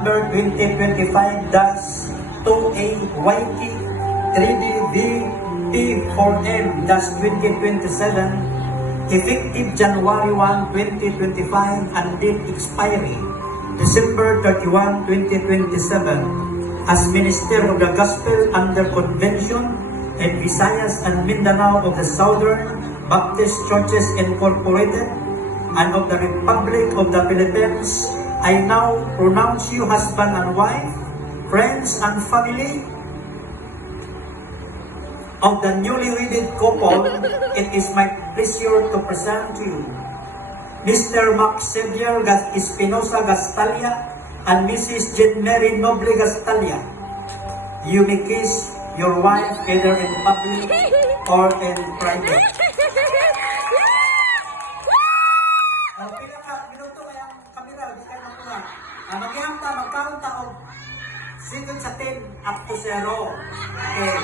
number 2025-2AYT 3DVP4M-2027, effective January 1, 2025 and date expiry December 31, 2027, as Minister of the Gospel under Convention in Visayas and Mindanao of the Southern Baptist Churches Incorporated and of the Republic of the Philippines, I now pronounce you husband and wife, friends and family of the newly wedded couple. It is my pleasure to present to you Mr. Max Xavier Espinosa Gastalia and Mrs. Jean Mary Noble Gastalia. You may kiss your wife either in public or in private. Minuto kaya ang kamera, di kayo makuha. Magyanta, magkaunta o second sa 10 up to 0. Okay.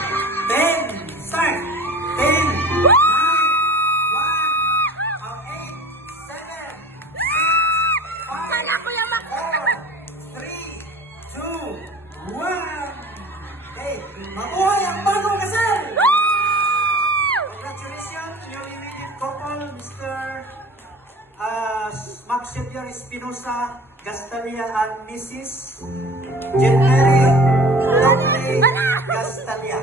10, start. 10, 9, 1, 8, 7, 6, 5, 4, 3, 2, 1. Okay. Mabuhay ang bagong kasal! Congratulations, newly wedded couple, Mr. Max Xavier Espinosa Gastalia and Mrs. Jean Mary Noble Gastalia.